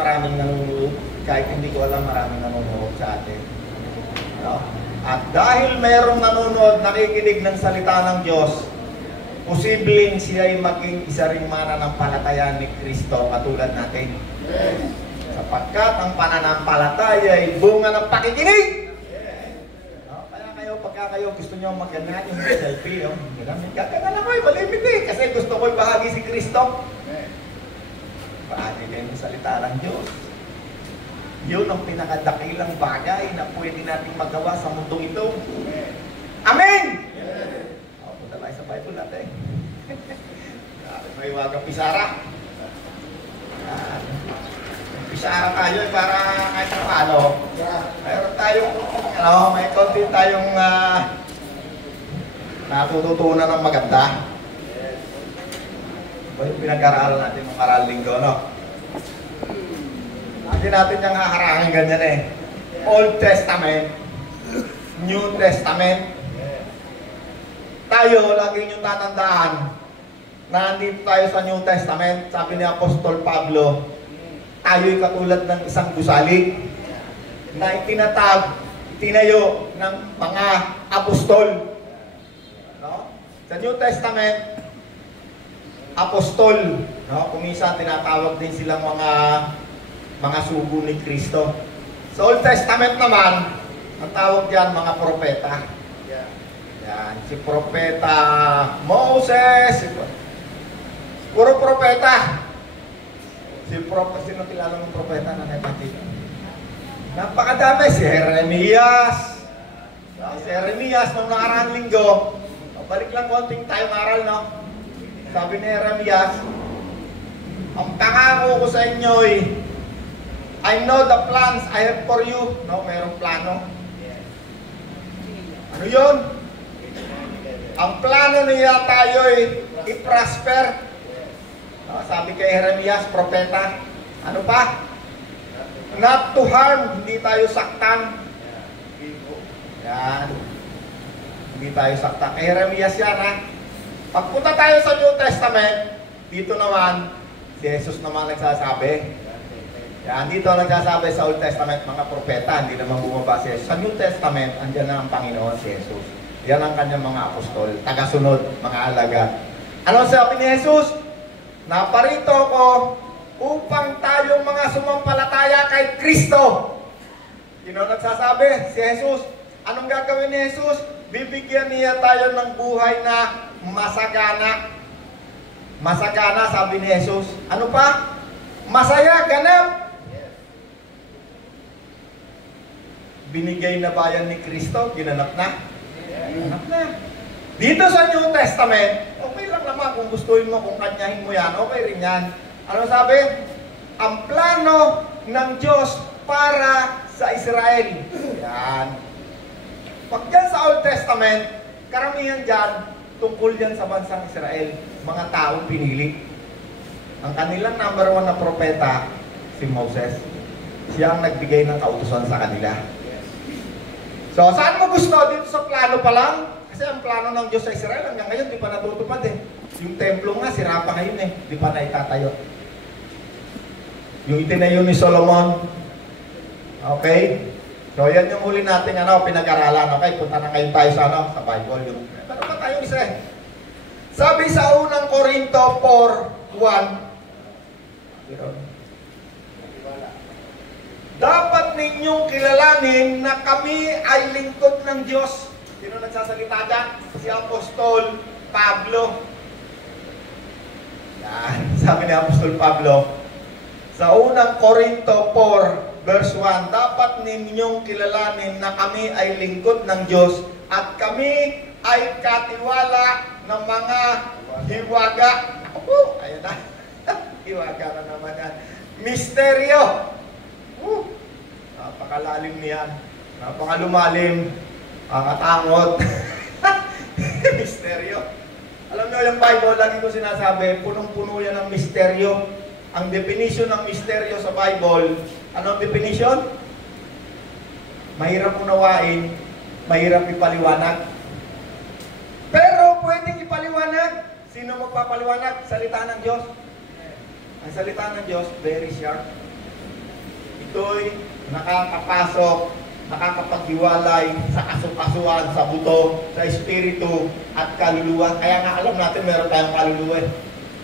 maraming nanonood. Kahit hindi ko alam, maraming nanonood sa atin. No? At dahil mayroong nanonood, nakikinig ng salita ng Diyos, posibleng siya ay maging isa ring mananampalataya ni Kristo katulad natin. Sapagkat ang pananampalataya ay bunga ng pakikinig. No? Kaya kayo, pagka kayo gusto nyo maganda yung selfie, no? Gagana lang ko, malimit eh. Kasi gusto ko ibahagi si Kristo. Bahagi kayo ng salita ng Diyos. Yun ang pinakadakilang bagay na pwede natin magawa sa mundong ito. Amen! Punta tayo sa Bible natin. May wagang pisara. Pisara tayo para kahit paano. Mayroon tayong, may konti tayong natututunan ng maganda. Yung pinag-aralan natin ng Maral Linggo, no? Hindi natin yung haharangin ganyan eh. Old Testament, New Testament. Tayo, lagi nyo tatandaan na nandito tayo sa New Testament. Sabi ni Apostol Pablo, tayo'y katulad ng isang gusali na itinayo ng mga apostol. No? Sa New Testament, apostol, no? Kung minsan tinatawag din silang mga sugo ni Kristo. Sa Old Testament naman, ang tawag diyan mga propeta. Yan, si propeta Moses, puro propeta. Sino kilala ng propeta na naipatid? Napakadami. Si Jeremias. Si Jeremias, nung nakaraang linggo, balik lang konting tayong aral, no? Sabi ni Jeremias, ang pangako ko sa inyo ay, I know the plans I have for you. No, mayroong plano. Ano yun? Ang plano niya tayo ay i-prosper. No, sabi kay Jeremias, propeta. Ano pa? Not to harm. Hindi tayo saktan. Yan. Hindi tayo saktan. Kay Jeremias yan, ha? Pagpunta tayo sa New Testament, dito naman, si Jesus naman nagsasabi. Yan, dito nagsasabi sa Old Testament, mga propeta, hindi naman bumaba si Jesus. Sa New Testament, andyan na ang Panginoon si Jesus. Yan ang kanyang mga apostol, tagasunod, mga alagad. Ano sabi ni Jesus? Naparito ko upang tayong mga sumampalataya kay Kristo. Sino nagsasabi? Si Jesus. Anong gagawin ni Jesus? Bibigyan niya tayo ng buhay na masagana. Masagana, sabi ni Jesus. Ano pa? Masaya, ganap. Binigay na ba yan ni Kristo? Ginanap na? Ginanap na. Dito sa New Testament, okay lang naman kung gustuin mo, kung kanyahin mo yan, okay rin yan. Ano sabi? Ang plano ng Diyos para sa Israel. Yan. Pag dyan sa Old Testament, karamihan dyan, tungkol dyan sa bansang Israel, mga taong pinili. Ang kanilang number 1 na propeta, si Moses. Siya ang nagbigay ng kautusan sa kanila. So, saan mo gusto? Dito sa plano pa lang? Kasi ang plano ng Diyos sa Israel, hanggang ngayon, di pa natutupad eh. Yung templo nga, sira pa ngayon eh. Di pa na itatayo. Yung itinayo ni Solomon. Okay? So, yan yung huli natin pinag-aralan. Okay, punta na kayo tayo sa Bible. Pero pa tayo isa eh. Sabi sa unang Korinto 4:1, dapat ninyong kilalanin na kami ay lingkod ng Diyos. Sino nagsasalita dyan? Si Apostol Pablo. Yan, sabi ni Apostol Pablo, sa unang Korinto 4, verse 1, dapat ninyong kilalanin na kami ay lingkod ng Diyos at kami ay katiwala ng mga hiwaga. Ayun na. Hiwaga na naman yan. Misteryo. Napakalalim niyan. Napakalumalim. Katangot. Misteryo. Alam niyo yung Bible, lagi ko sinasabi, punong-puno yan ng misteryo. Ang definition ng misteryo sa Bible, ano ang definition? Mahirap unawain, mahirap ipaliwanag. Pero pwedeng ipaliwanag. Sino magpapaliwanag? Salita ng Diyos. Ang salita ng Diyos, very sharp. ito'y nakakapasok, nakakapaghiwalay sa kasukasuan, sa buto, sa espiritu at kaluluwa. Kaya nga alam natin meron tayong kaluluwa.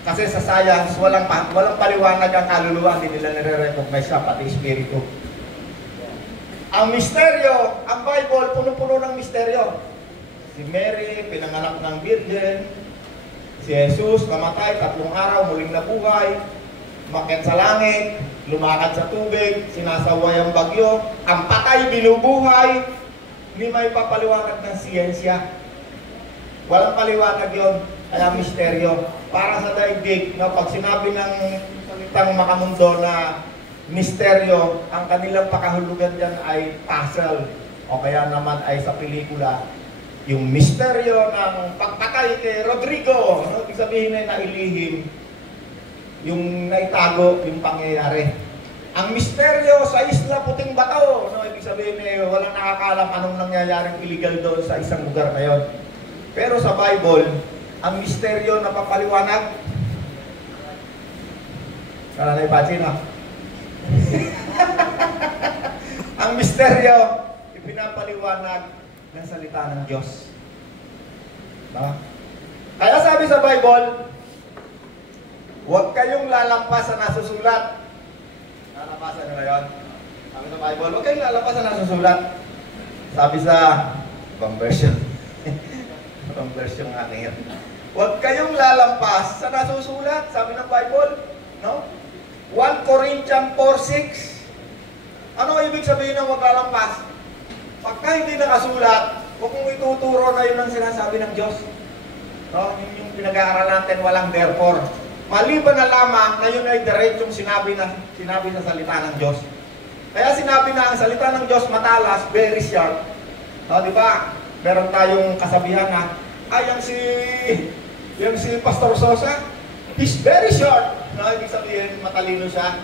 Kasi sa science, walang paliwanag ang kaluluwa, hindi nila nire-recognize siya, pati espiritu. Ang misteryo, ang Bible, puno-puno ng misteryo. Si Mary, pinanganak ng virgin. Si Jesus, namatay, 3 araw, muling nabuhay. Umakyat sa langit, lumakad sa tubig, sinasaway ang bagyo. Ang patay, binubuhay. Hindi may papaliwanag ng siyensya. Walang paliwanag yon. Kaya misteryo. Para sa daigdig, no, pag sinabi ng salitang makamundo na misteryo, ang kanilang pakahulugan dyan ay puzzle. O kaya naman ay sa pelikula, yung misteryo ng pagpatay kay Rodrigo. No, ibig sabihin ay nailihim. Yung naitago, yung pangyayari. Ang misteryo sa Isla Puting Bato. No, ibig sabihin ay walang nakakalam anong nangyayaring illegal doon sa isang lugar na yon. Pero sa Bible, ang misteryo na papaliwanag, karanay Pachi, no? Ang misteryo, ipinapaliwanag ng salita ng Diyos. No? Kaya sabi sa Bible, huwag kayong lalampas sa nasusulat. Lalampasan nyo na yun. Sabi sa Bible, huwag kayong lalampas sa nasusulat. Sabi sa ibang version, ibang version ng aking yan. Huwag kayong lalampas sa nasusulat, sabi ng Bible, no? 1 Corinthians 4:6. Ano ibig sabihin ng huwag lalampas? Pagka hindi nakasulat, huwag mong ituturo na yun ang sinasabi ng Diyos. No? Yun yung pinag-aaral natin, walang therefore. Maliban na lamang na yun ay diretsong sinabi sa salita ng Diyos. Kaya sinabi na ang salita ng Diyos matalas, very sharp. No, di ba? Meron tayong kasabihan na, yung si Pastor Sosa, he's very short. No, ibig sabihin, matalino siya.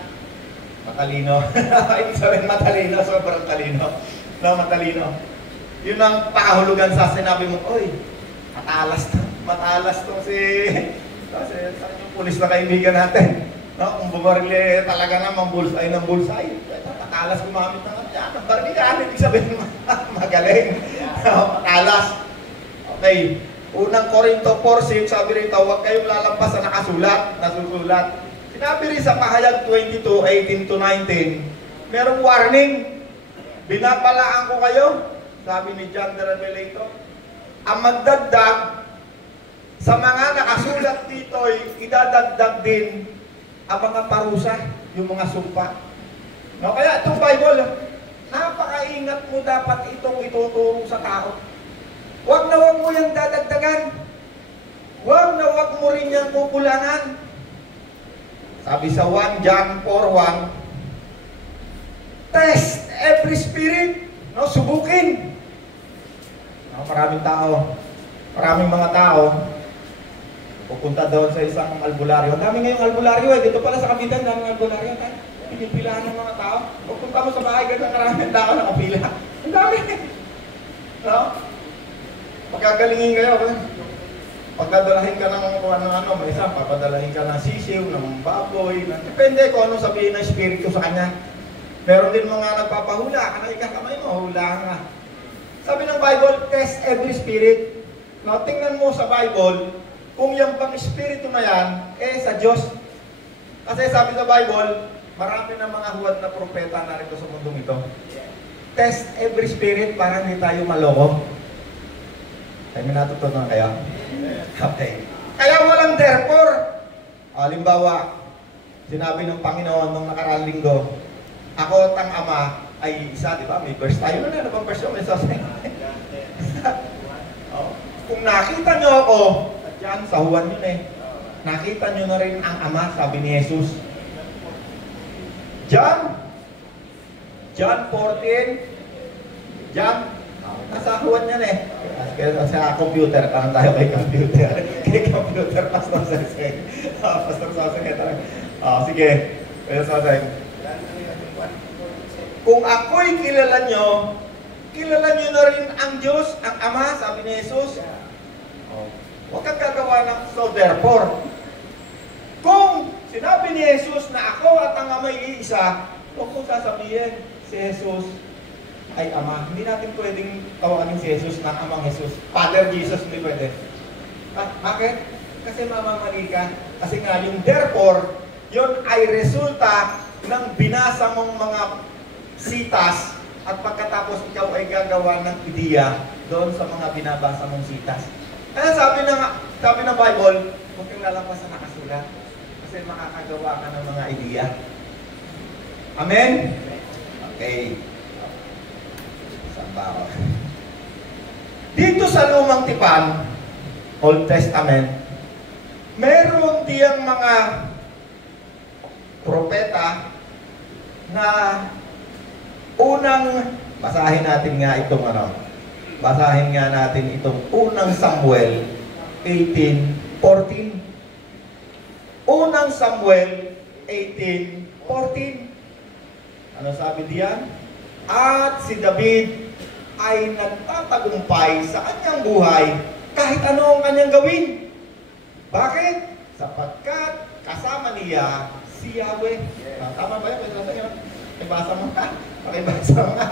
Matalino. Ibig sabihin, matalino. Sobrang talino. No, matalino. Yun ang pakahulugan sa sinabi mo, oy, matalas to si saan yung pulis na kaibigan natin. No, kung bumarili talaga namang bullseye ng bullseye. Matalas gumamit ng yan. Ang barnigan, ibig sabihin, magaling. No, matalas. Okay. Unang Korinto 4:6, sabi rito, huwag kayong lalampas sa nasusulat. Sinabi rin sa Pahayag 22:18-19, merong warning. Binapalaan ko kayo, sabi ni John the Revelator, ang magdagdag sa mga nakasulat dito ay idadagdag din ang mga parusa, yung mga sumpa. No, kaya itong Bible, napakaingat mo dapat itong ituturo sa tao. Huwag na huwag mo yung dadagdagan. Huwag na huwag mo rin yung kukulangan. Sabi sa 1 John 4:1, test every spirit. No, subukin. No, maraming mga tao, pupunta doon sa isang albularyo. Ang dami ngayong albularyo eh. Dito pala sa Kapitan, daming albularyo. Pinipilahan ng mga tao. Pupunta mo sa bahay, ganun maraming tao nakapila. Ang dami. No? Pagkagalingin kayo, pagdadalahin ka ng ano, may isang papadalahin ka ng sisiw, ng baboy, depende kung ano sabihin ng espiritu sa kanya. Meron din mga nagpapahula, kamay mo, hula nga. Sabi ng Bible, test every spirit. Now, tingnan mo sa Bible, kung yung pang espiritu na yan, sa Diyos. Kasi sabi sa Bible, marami na mga huwad na propeta na rito sa mundong ito. Test every spirit para hindi tayo maloko. Ay, may natutunan kayo? Okay. Kaya walang therefore. Halimbawa, sinabi ng Panginoon nung nakaraang linggo, ako at ang Ama ay isa, di ba? May verse tayo. Ano bang verse yun? May sasayin. Kung nakita nyo ako, at yan, sa Juan yun eh, nakita nyo na rin ang Ama, sabi ni Jesus. John 14, nasa Juan yan eh. Sa computer, parang tayo kay computer. Kay computer, Pastor Sasay. Pastor Sasay. Sige, Pastor Sasay. Kung ako'y kilala nyo na rin ang Diyos, ang Ama, sabi ni Jesus. Huwag kang gagawa ng so therefore. Kung sinabi ni Jesus na ako at ang Ama ay iisa, Huwag mong sasabihin, si Jesus ay Ama. Hindi natin pwedeng tawanin si Jesus na Amang Jesus. Father Jesus, hindi pwede. Bakit? Kasi mamamali ka. Kasi nga yung therefore, yun ay resulta ng binasa mong mga sitas at pagkatapos ikaw ay gagawa ng ideya doon sa mga binabasa mong sitas. Kaya sabi ng Bible, huwag kang lalampas sa nakasulat kasi makakagawa ka ng mga ideya. Amen? Okay. Saan ba ako? Dito sa Lumang Tipan, Old Testament, meron diyang mga propeta na unang, basahin natin nga itong basahin nga natin itong unang Samuel 18:14. Unang Samuel 18:14. Ano sabi diyan? At si David ay nagtatagumpay sa kanyang buhay kahit ano ang kanyang gawin. Bakit? Sapagkat kasama niya si Yahweh. Tama ba yun? Ibasa mo ka? Pakibasa mo ka?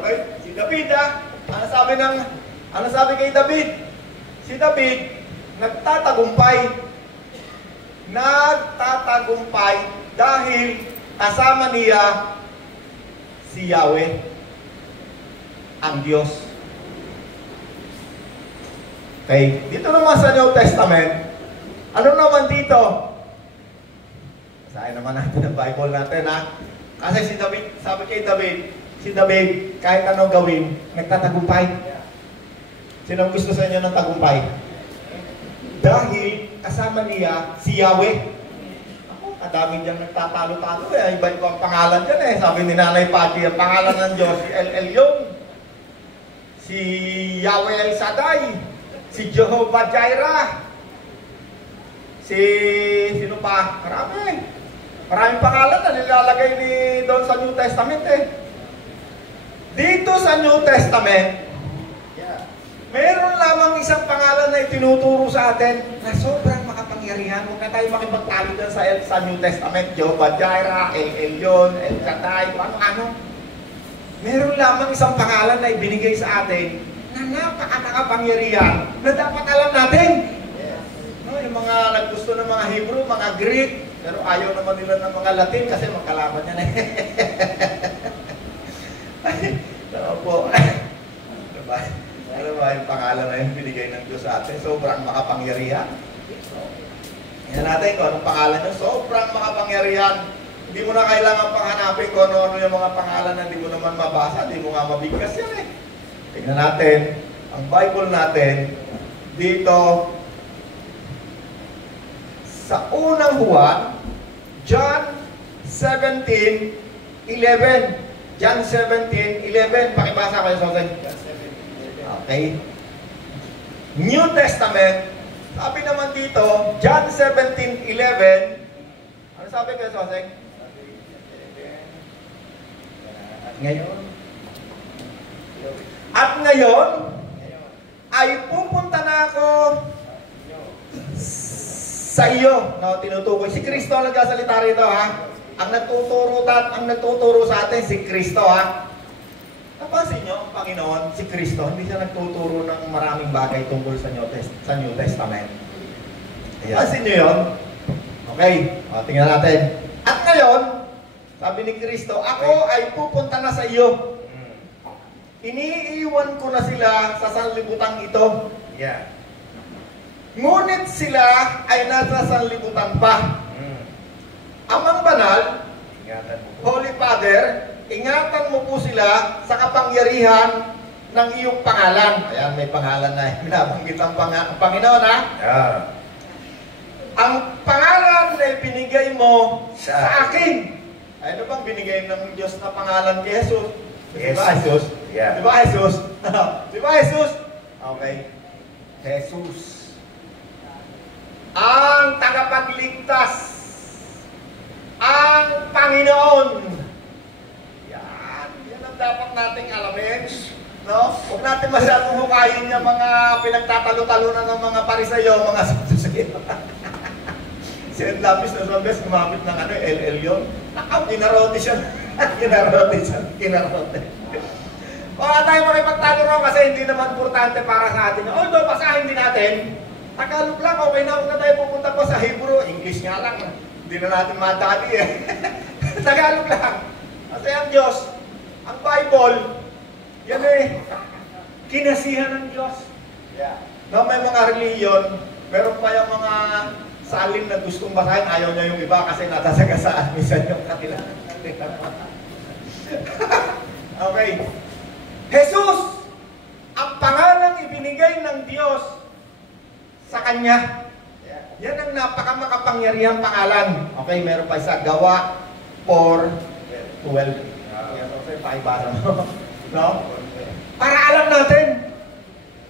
Okay? Si David ano sabi kay David? Si David nagtatagumpay. Nagtatagumpay dahil kasama niya si Yahweh, ang Diyos. Okay? Dito naman sa New Testament, ano naman dito? Basahin naman natin ang Bible natin, ha? Kasi si David, sabi kay David, si David, kahit anong gawin, nagtatagumpay. Sino gusto sa inyo ng tagumpay? Dahil kasama niya si Yahweh. Kadami diyang nagtatalo-talo eh. Iba-iba ang pangalan dyan eh. Sabi ni Nanay Pati, ang pangalan ng Diyos, si El Elyon, si Yahweh El Shaddai, si Jehovah Jireh, sino pa? Maraming pangalan na nilalagay doon sa New Testament eh. Dito sa New Testament, meron lamang isang pangalan na itinuturo sa atin na sobrang makapangyarihan. Huwag na tayo makipagtalo dyan sa New Testament. Jehovah Jireh, El Elyon, El Shaddai, ano-ano. Meron lamang isang pangalan na ibinigay sa atin na napakakapangyarihan na dapat alam natin. No, yung mga naggusto ng mga Hebrew, mga Greek, pero ayaw naman nila ng mga Latin kasi magkalaban yan eh. Ano po? Diba? Ano ba yung pangalan na yung binigay ng Diyos sa atin? Sobrang makapangyarihan. Yan natin kung anong pangalan nyo. Sobrang makapangyarihan. Hindi mo na kailangan panghanapin kung ano yung mga pangalan na hindi mo naman mabasa. Hindi mo nga mabigkas yan eh. Tingnan natin. Ang Bible natin dito sa unang Juan, John 17:11. John 17:11. Pakibasa kayo sa atin. Okay. New Testament, sabi naman dito, John 17:11. Ano sabi kayo, Soseng? At ngayon, ay pupunta na ako sa iyo. No, tinutukoy. Si Kristo ang nagsasalita rito, ha? Ang nagtuturo sa atin, si Kristo, ha? Napansin nyo, ang Panginoon, si Kristo, hindi siya nagtuturo ng maraming bagay tungkol sa New Testament. Pansin nyo yun? Okay, tingnan natin. At ngayon, sabi ni Kristo, ako ay pupunta na sa iyo. Iniiwan ko na sila sa sanlibutan ito. Ngunit sila ay nasa sanlibutan pa. Amang Banal, Holy Father, ingatan mo po sila sa kapangyarihan ng iyong pangalan. Ayan, may pangalan na binabanggit ang Panginoon, ha? Ang pangalan na ibinigay mo sa akin. Ay, ano bang binigay ng Diyos na pangalan kay Jesus? Yes. Diba, Jesus? Yeah. Diba, Jesus? Diba, Jesus? Okay. Jesus. Ang tagapagligtas. Ang Panginoon. Yan ang dapat nating alamin. No? Huwag natin masyadong hukayin yung mga pinagtatalo-talunan ng mga Parisayo, mga Sadduceo. Si Ed Lapis na Solves, gumamit ng LL yun. Kinarote siya. Kinarote. Wala tayo makipagtanong kasi hindi naman importante para sa atin. Although, basahin din natin. Tagalog lang, okay na kung na tayo pupunta pa sa Hebrew. English nga lang. Hindi na natin matali eh. Tagalog lang. Kasi ang Diyos, ang Bible, yan eh, kinasihan ng Diyos. Yeah. No, may mga reliyon, meron pa yung mga salin na gustong basahin, ayaw niya yung iba kasi natasagasaan minsan yung kanila. Okay. Jesus, ang pangalang ibinigay ng Diyos sa Kanya. Yan ang napakamakapangyarihang pangalan. Okay, meron pa isa, Gawa 4:12. Okay, pakibasa mo. No? Para alam natin,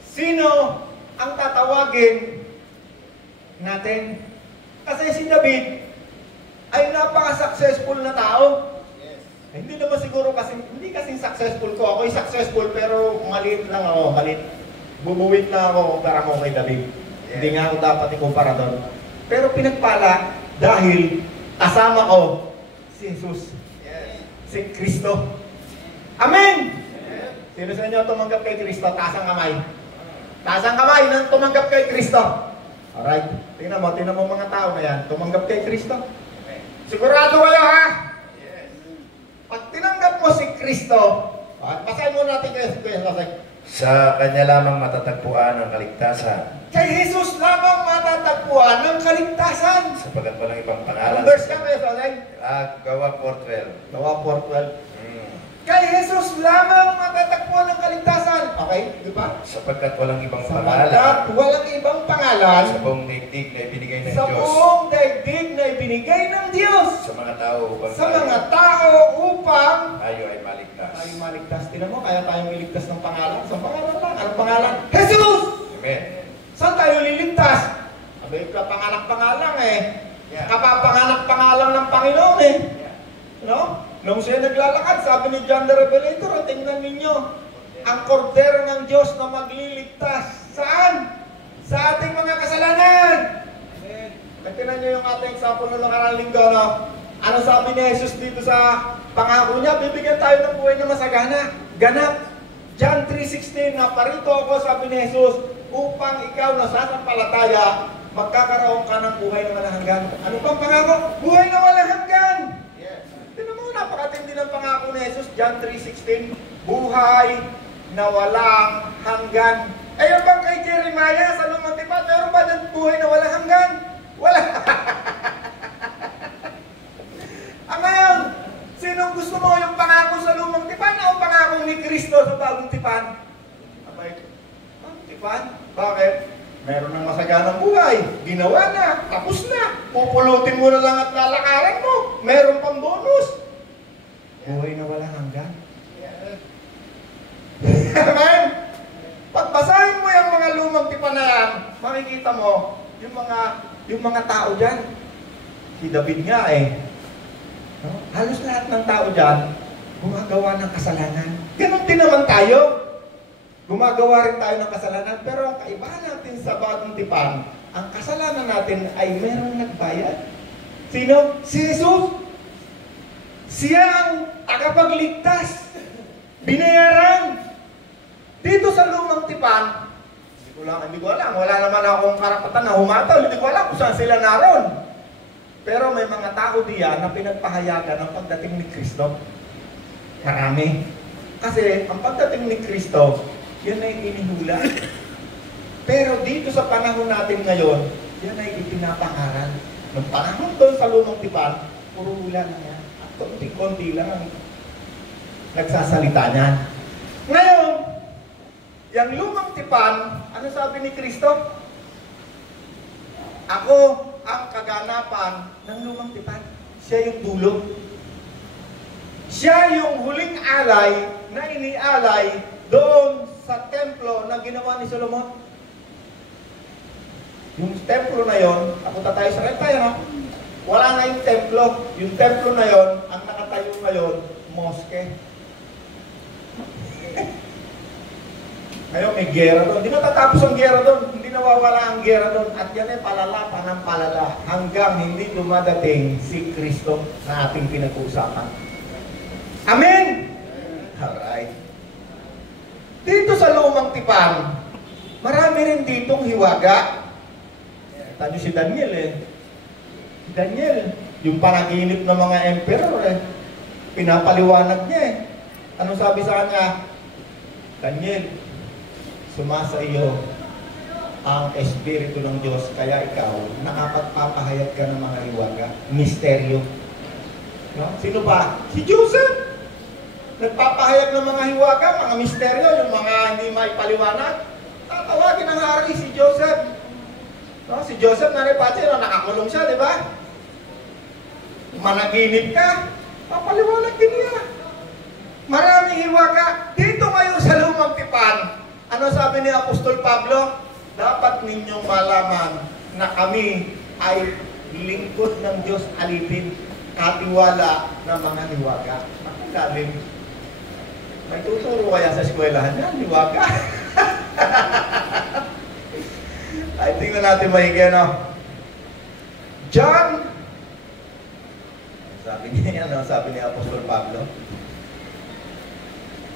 sino ang tatawagin natin. Kasi si David ay napaka-successful na tao. Hindi naman siguro kasi, hindi kasing successful ko. Ako'y successful pero maliit lang ako, maliit. Bubuwit lang ako kumpara mo kay David. Hindi nga ako dapat ikumpara doon. Pero pinagpala dahil kasama ko si Jesus. Si Kristo. Amen! Sino sa inyo tumanggap kay Kristo? Taas ang kamay. Taas ang kamay nang tumanggap kay Kristo. Alright. Tingnan mo mga tao na yan. Tumanggap kay Kristo. Sigurado kayo ha? Pag tinanggap mo si Kristo, basahin mo natin kayo. Sa Kanya lamang matatagpuan ang kaligtasan. Kay Jesus lamang matatagpuan ng kaligtasan. Sapagkat walang ibang pangalan. Anong verse ka kayo, Sosay? Gawa 4:12. Gawa 4:12. Kay Jesus lamang matatagpuan ng kaligtasan. Okay, di ba? Sapagkat walang ibang Sapagkat pangalan. walang ibang pangalan Sa buong daigdig na ibinigay ng sa Diyos. buong daigdig na ibinigay ng Diyos Sa mga tao upang sa mga tao upang tayo ay maligtas. tayo maligtas. Tingnan mo, kaya tayo liligtas ng pangalan. Sa pangalan lang. Anong pangalan? Jesus! Amen. Saan tayo liligtas? Abay, kapanganak-pangalang eh. Kapapanganak-pangalang ng Panginoon eh. No? Nung siya naglalakad, sabi ni John the Revelator, tingnan ninyo, ang kordero ng Diyos na magliligtas. Saan? Sa ating mga kasalanan. Tingnan nyo yung ating example ng nakarang linggo, no? Ano sabi ni Jesus dito sa pangako niya? Bibigyan tayo ng buhay na masagana. Ganap. John 3:16, na parito ako, sabi ni Jesus, upang ikaw na sasampalataya, magkakaroon ka ng buhay na walang hanggan. Ano pang pangako? Buhay na walang hanggan. Tignan mo, napakatindi ng pangako ni Jesus, John 3:16, buhay na walang hanggan. Ayun bang kay Jeremiah sa Lumang Tipan, meron ba ng buhay na walang hanggan? Wala. Ngayon, sinong gusto mo yung pangako sa Lumang Tipan o pangako ni Kristo sa Bagong Tipan? Abay, Bagong Tipan? Bakit? Meron ng masaganang buhay. Ginawa na. Tapos na. Pupulutin mo na lang at lalakaran mo. Meron pang bonus. Buhay na walang hanggan. Amen? Pagbasahin mo yung mga Lumang Tipan na yan, makikita mo yung mga tao dyan. Si David nga eh. No? Halos lahat ng tao dyan, gumagawa ng kasalanan. Ganon din naman tayo. Gumagawa rin tayo ng kasalanan, pero ang kaibahan natin sa Bagong Tipan, ang kasalanan natin ay merong nagbayad. Sino? Si Jesus. Siya ang tagapagligtas. Binayaran. Dito sa Lumang Tipan, hindi ko alam, wala naman akong karapatan na humataw, hindi ko alam kung saan sila naroon. Pero may mga tao diyan na pinagpahayagan ang pagdating ni Kristo. Marami. Kasi ang pagdating ni Kristo, yan ay inihula. Pero dito sa panahon natin ngayon, yan ay ipinapangaral. Nung panahon doon sa Lumang Tipan, puro hula na yan. At konti-konti lang ang nagsasalita niya. Ngayon, yung Lumang Tipan, ano sabi ni Kristo? Ako ang kaganapan ng Lumang Tipan. Siya yung dulo. Siya yung huling alay na inialay doon sa templo na ginawa ni Solomon. Yung templo na yon, papunta tayo sa red tayo, no? Wala na yung templo. Yung templo na yon, ang nakatayo ngayon, moske. Ngayon may gera doon. Hindi natatapos ang gera doon. Hindi nawawala ang gera doon at yan ay palala pa ng palala hanggang hindi dumadating si Kristo na ating pinag-uusapan. Amen! Alright. Dito sa lumang tipan, marami rin ditong hiwaga. Kita nyo si Daniel Daniel, yung panaginip ng mga emperor pinapaliwanag niya Ano sabi sa kanya? Daniel, sumasa iyo ang Espiritu ng Diyos, kaya ikaw, nakapagpapahayag ka ng mga hiwaga, misteryo. No? Sino ba? Si Joseph! Nagpapahayag ng mga hiwaga, mga misteryo, yung mga hindi maipaliwanag. Tatawagin ng hari si Joseph. No? Si Joseph na rin pa siya, nakakulong siya, di ba? Managinip ka, papaliwanag din niya. Maraming hiwaga. Dito ngayon sa lumang tipan, ano sabi ni Apostol Pablo? Dapat ninyong malaman na kami ay lingkod ng Diyos alipin, katiwala ng mga hiwaga. Ang galing. May tuturo kaya sa eskwelahan yan, hiwaga. Ay, tingnan natin maigi, no? John, sabi niya, sabi ni Apostol Pablo,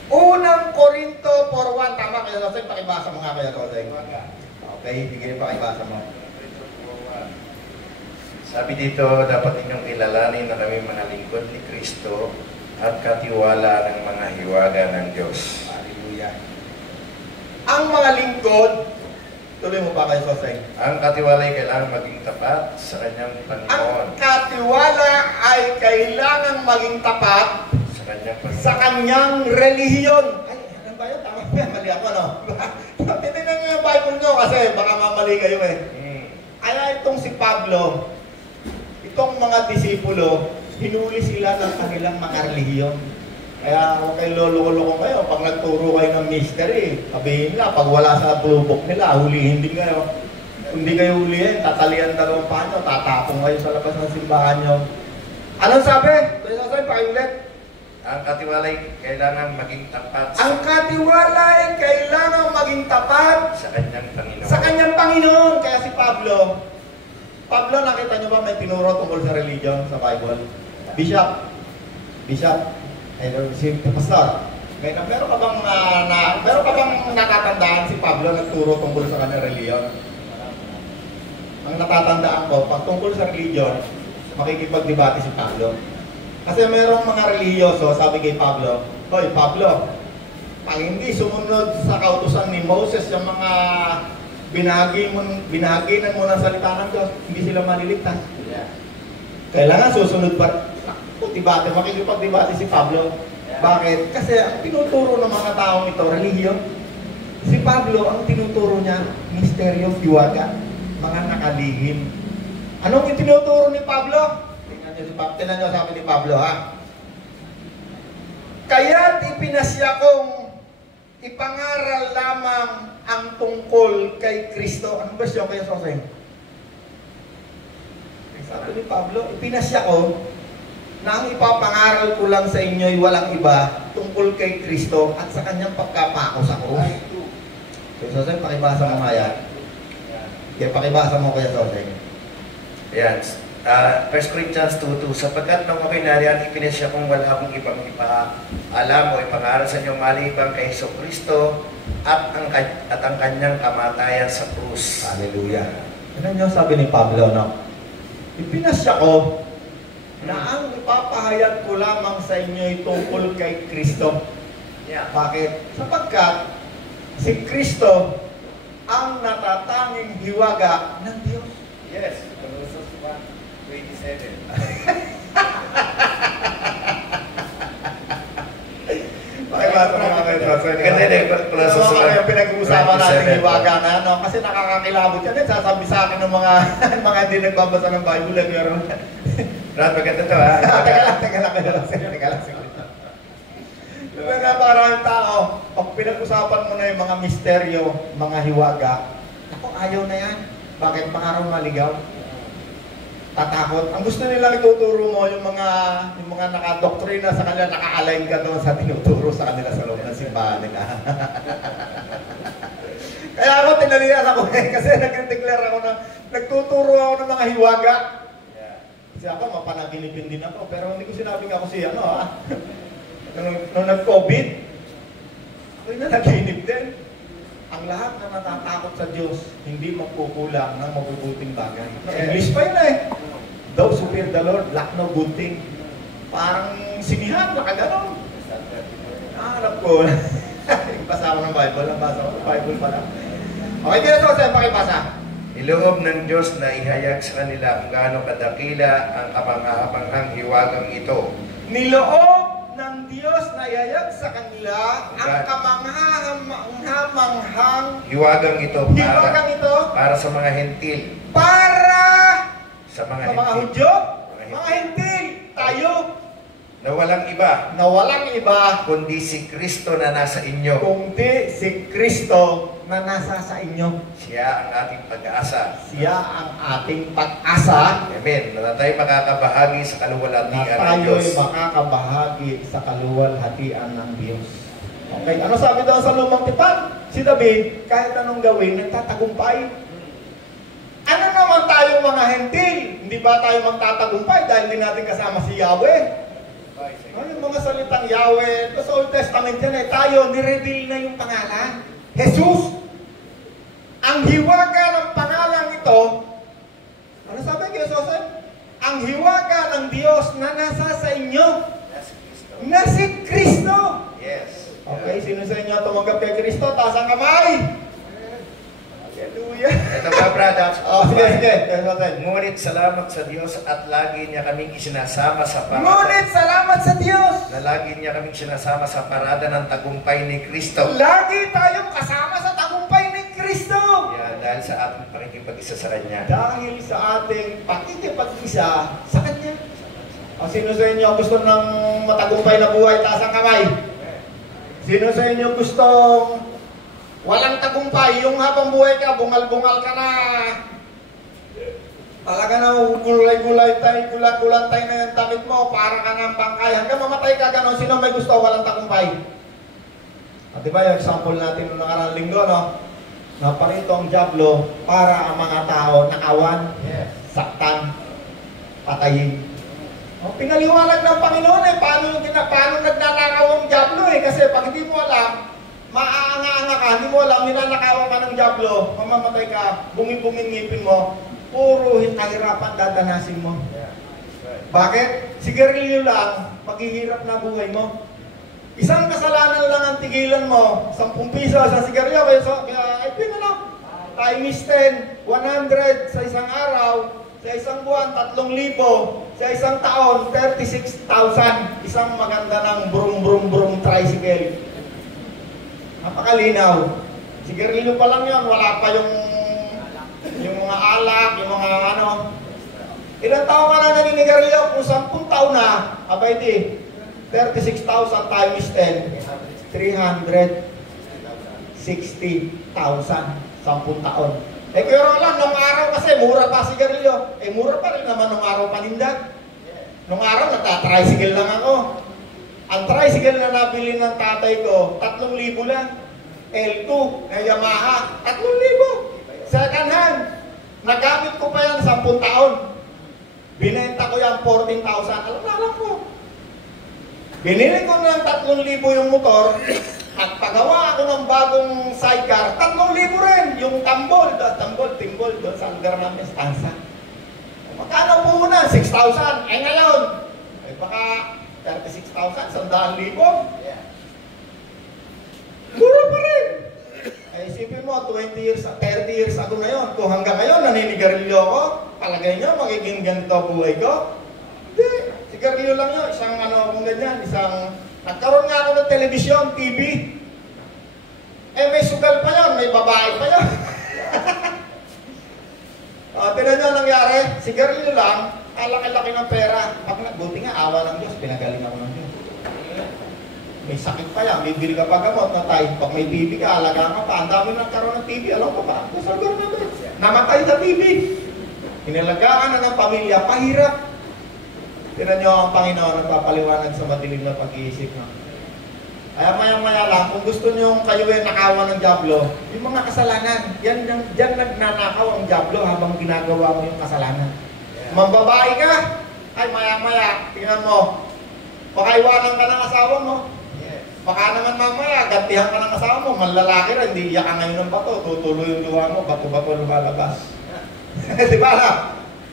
Unang Korinto 4:1, tama kayo, Jose? Pakibasa mo nga kayo, Jose. Okay, sige, pakibasa mo. Sabi dito, dapat ninyong kilalanin na kami mga lingkod ni Kristo at katiwala ng mga hiwaga ng Diyos. Hallelujah. Ang mga lingkod, tuloy mo pa kayo, Jose. Ang katiwala ay kailangan maging tapat sa kanyang Panginoon. Ang katiwala ay kailangan maging tapat sa kanyang relihiyon. Ay, ano ba yun? Tama ba? Mali ako, no? Titignan nyo yung Bible nyo kasi baka mamali kayo Kaya itong si Pablo, itong mga disipulo, hinuli sila ng kanilang mga relihiyon. Kaya huwag kayo lolo-lolo kayo. Pag nagturo kayo ng mystery, sabihin nila, pag wala sa blue book nila, hulihin din kayo. Kung hindi kayo hulihin, tatalian dalawang pa nyo, tatapong kayo sa labas ng simbahan nyo. Anong sabi? Pakiulit. Ang katiwala ay kailangan maging tapat Ang katiwala ay kailangan maging tapat sa kanyang Panginoon. sa kanyang Panginoon. Kaya si Pablo, nakita nyo ba may tinuro tungkol sa religion sa Bible? Bishop, si Pastor, meron ka bang natatandaan si Pablo nagturo tungkol sa kanyang religion? Ang natatandaan ko, pag tungkol sa religion, makikipagdebate si Pablo. Kasi merong mga reliyoso, sabi kay Pablo, Hoy Pablo, pag hindi sumunod sa kautusan ni Moses, yung mga binahaginan mo ng salita ng Diyos, hindi sila maliligtas. Kailangan susunod pa. Makikipagdebate si Pablo. Bakit? Kasi ang tinuturo ng mga taong ito, relihiyon. Si Pablo, ang tinuturo niya, misteryo, hiwaga, mga nakalihim. Anong itinuturo ni Pablo? Tingnan nyo sabi ni Pablo, ha? Kaya't ipinasya kong ipangaral lamang ang tungkol kay Kristo. Anong version kayo, Soseng? Sabi ni Pablo, ipinasya ko na ang ipapangaral ko lang sa inyo ay walang iba tungkol kay Kristo at sa kanyang pagkapako sa krus. So, Soseng, pakibasa mo nga yan. Kaya pakibasa mo kaya, Soseng. Ayan. 1 Corinthians 2:2, sapagkat nung ako'y nariyan, ipinasya kung wala akong ibang ipaalam o ipangaral sa inyo maliban kay Jesucristo at ang kanyang kamatayan sa krus. Hallelujah. Ano nyo sabi ni Pablo, no? Ipinasya ko na ang ipapahayag ko lamang sa inyo ay tungkol kay Kristo. Bakit? Sapagkat si Kristo ang natatanging hiwaga ng Diyos. Yes, Colossians 1:27. Pakibasa mo nga kayo. Ganda din, Colossians 1:27. Pinag-uusapan natin hiwaga na, no? Kasi nakakakilabot yan. Sasabi sa akin ng mga hindi nagbabasa ng Bible. Pero Brad, maganda to, ha? Teka lang. Diba nga maraming tao, pag pinag-usapan mo na yung mga misteryo, mga hiwaga, ako ayaw na yan. Bakit? Baka raw maligaw. Tatakot. Ang gusto nilang ituturo mo yung mga nakadoktrina sa kanila, naka-align ka doon sa tinuturo sa kanila sa loob ng simbahan nila. Kaya ako, tinalian ako kasi nag-declare ako na, nagtuturo ako ng mga hiwaga. Kasi ako, mapanaginipin din ako, pero hindi ko sinabing ako si nung nag-COVID, ako'y nanaginip din. Ang lahat na natatakot sa Diyos, hindi magkukulang ng mabubuting bagay. English pa yun Those who fear the Lord, lack no good thing. Parang sinihan, nakaganon. Hanap ko. Basa ko ng Bible, nabasa ko ng Bible pala. Okay, dito sa pakibasa. Iloob ng Diyos na ihayag sa kanila kung gaano kadakila ang kapangahapanghang hiwagang ito. Niloob ng Diyos na ihayag sa kanila ang kamanghamanghang hiwagang ito para sa mga hentil. Para sa mga Hudyo, mga hentil, tayo. Na walang iba kundi si Kristo na nasa inyo. Kundi si Kristo na nasa sa inyo. Siya ang ating pag-asa. Siya ang ating pag-asa. Amen. Na tayo makakabahagi sa kaluwalhatian ng Diyos. Na tayo'y makakabahagi sa kaluwalhatian ng Diyos. Okay, ano sabi daw sa Lumang Tipan? Si David, kahit anong gawin, nagtatagumpay. Ano naman tayong mga hentil? Hindi ba tayo magtatagumpay dahil hindi natin kasama si Yahweh? Yung mga salitang Yahweh, sa Old Testament yan tayo, nireveal na yung pangalan. Jesus! Ang hiwaga ng pangalan ito, ano sabi kay Jesus? Ang hiwaga ng Diyos na nasa sa inyo, na si Kristo. Yes. Okay, sino sa inyo tumanggap kay Kristo? Taas ang kamay! Hallelujah! Ito ba, brother? Sige. Ngunit salamat sa Diyos at lagi niya kaming isinasama sa parada. Ngunit salamat sa Diyos! Na lagi niya kaming sinasama sa parada ng tagumpay ni Kristo. Lagi tayong kasama sa tagumpay ni Kristo! Yeah, dahil sa ating pakikipag-isa sa Kanya. Dahil sa ating pakikipag-isa sa Kanya. Sino sa inyo gusto ng matagumpay na buhay? Taas ang kamay. Sino sa inyo gustong walang tagumpay, yung habang buhay ka, bungal-bungal ka na. Talaga na, gulay-gulay tayo, gulat-gulantay na yung damit mo, para ka ng bangkay. Hanggang mamatay ka gano'n, sino may gusto walang tagumpay? At diba yung example natin noong nakarang linggo, no? Naparito ang Diablo para ang mga tao nakawan, saktan, patayin. Pinaliwanag ng Panginoon paano nagnanakaw ang Diablo kasi pag hindi mo alam, maaanga-anga ka, hindi mo alam, ninanakawan ka ng Diablo, mamamatay ka, bungin-bungin ngipin mo, puro kahirapan dadanasin mo. Bakit? Sigarilyo lang, paghihirap na buhay mo. Isang kasalanan lang ang tigilan mo, 10 piso sa sigarilyo, kaya times 10, 100 sa isang araw, sa isang buwan, 3,000, sa isang taon, 36,000, isang maganda ng brum-brum-brum tricycle. Napakalinaw. Sigarilyo pa lang yun, wala pa yung mga alak, yung mga Ilang taon ka na naninigarilyo? Kung 10 taon na, abay di, 36,000 times 10, 360,000, 10 taon. Pero lang, nung araw kasi, mura pa sigarilyo. Mura pa rin naman nung araw panindag. Nung araw, nagtatricycle lang ako. Ang tricycle na nabili ng tatay ko, 3,000 lang. L2 na Yamaha, 3,000. Second hand. Nagamit ko pa yan 10 taon. Binenta ko yan 14,000. Alam ko. Binili ko ng 3,000 yung motor at pagawa ako ng bagong sidecar, 3,000 rin. Yung timbol doon sa lugar namin, stanza. Magkano po muna? 6,000. Ngayon, baka 36,000, 100,000. Mura pa rin. Isipin mo, 20 years, 30 years ago na yun. Kung hanggang ngayon naninigarilyo ako, palagay nyo, magiging ganito buhay ko? Hindi. Sigarilyo lang yun. Isang kung ganyan, nagkaroon nga ako ng telebisyon, TV. May sugal pa yun, may babae pa yun. Tinan nyo ang nangyari, sigarilyo lang, laki-laki ng pera. Buti nga, awa ng Diyos, pinagaling ako ng Diyos. May sakit pa yan, bibili ka pa gamot na tayo. Pag may TV ka, alagaan ka pa. Ang dami nagkaroon ng TV, alam ko ba? Sa lugar namin, namatay sa TV. Inalagaan na ng pamilya, pahirap. Tinan nyo ang Panginoon nagpapaliwanag sa madilim na pag-iisip. Kaya maya-maya lang, kung gusto nyo kayo ay nakawan ng Diablo, yung mga kasalanan, diyan nagnanakaw ang Diablo habang ginagawa mo yung kasalanan. Mambabae ka, ay maya-maya, tingnan mo, pakaiwanan ka ng asawa mo. Baka naman mamaya, gantihan ka ng asawa mo, manlalaki rin, hindi iyak ka ngayon ng bato, tutuloy yung luha mo, bato-bato lumalabas. Di ba na?